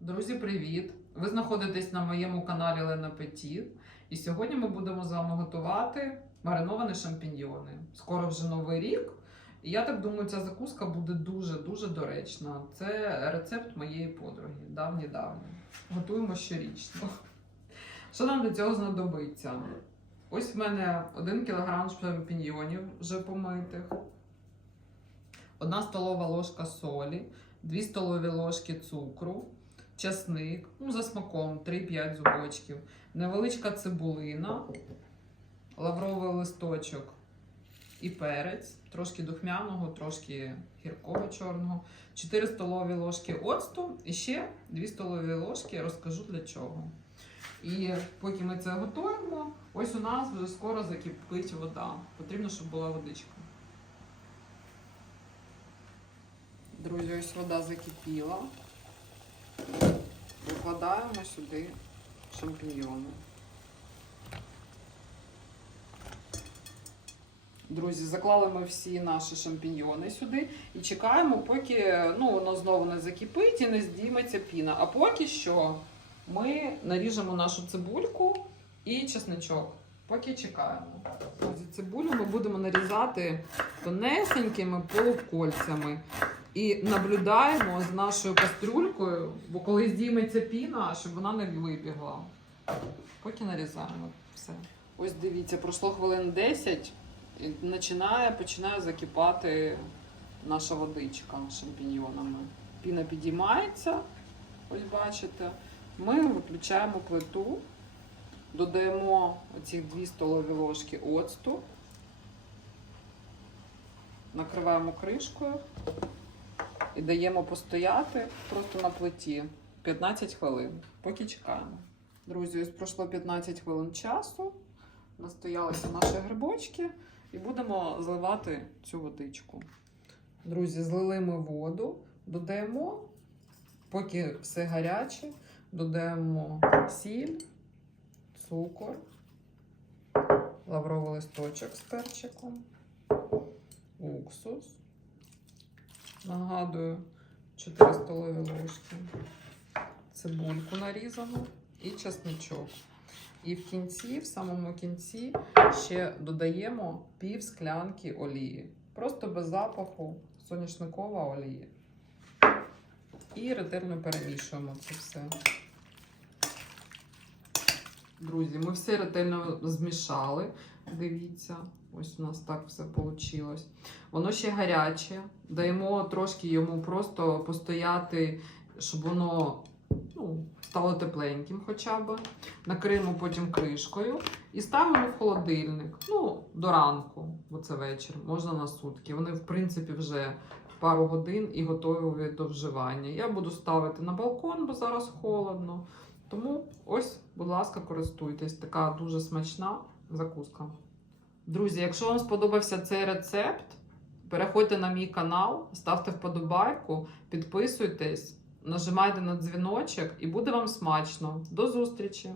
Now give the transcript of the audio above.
Друзі, привіт! Ви знаходитесь на моєму каналі Лена Петі. І сьогодні ми будемо з вами готувати мариновані шампіньйони. Скоро вже новий рік. І я так думаю, ця закуска буде дуже-дуже доречна. Це рецепт моєї подруги, давні-давні. Готуємо щорічно. Що нам для цього знадобиться? Ось в мене 1 кг шампіньйонів вже помитих, 1 столова ложка солі, 2 столові ложки цукру, часник, ну, за смаком 3-5 зубочків, невеличка цибулина, лавровий листочок і перець, трошки духмяного, трошки гіркого чорного, 4 столові ложки оцту і ще 2 столові ложки розкажу для чого. І поки ми це готуємо, ось у нас вже скоро закипить вода. Потрібно, щоб була водичка. Друзі, ось вода закипіла. Викладаємо сюди шампіньйони. Друзі, заклали ми всі наші шампіньйони сюди і чекаємо, поки ну, воно знову не закипить і не здійметься піна. А поки що ми наріжемо нашу цибульку і чесничок. Поки чекаємо. Цибулю ми будемо нарізати тонесенькими полукольцями. І наблюдаємо з нашою кастрюлькою, бо коли здійметься піна, щоб вона не вибігла. Поки нарізаємо все. Ось дивіться, пройшло хвилин 10 і починає, починає закипати наша водичка з шампіньйонами. Піна підіймається, ось бачите. Ми виключаємо плиту, додаємо оці 2 столові ложки оцту, накриваємо кришкою і даємо постояти просто на плиті 15 хвилин, поки чекаємо. Друзі, ось пройшло 15 хвилин часу, настоялися наші грибочки і будемо зливати цю водичку. Друзі, злили ми воду, додаємо, поки все гаряче, додаємо сіль, цукор, лавровий листочок з перчиком, уксус. Нагадую, 4 столові ложки, цибульку нарізану і чесничок. І в кінці, в самому кінці, ще додаємо пів склянки олії. Просто без запаху соняшникова олія. І ретельно перемішуємо це все. Друзі, ми все ретельно змішали. Дивіться, ось у нас так все вийшло. Воно ще гаряче. Даємо трошки йому просто постояти, щоб воно ну, стало тепленьким хоча б. Накриємо потім кришкою і ставимо в холодильник. Ну, до ранку, бо це вечір, можна на сутки. Вони, в принципі, вже пару годин і готові до вживання. Я буду ставити на балкон, бо зараз холодно. Тому ось, будь ласка, користуйтесь. Така дуже смачна закуска. Друзі, якщо вам сподобався цей рецепт, переходьте на мій канал, ставте вподобайку, підписуйтесь, нажимайте на дзвіночок і буде вам смачно. До зустрічі!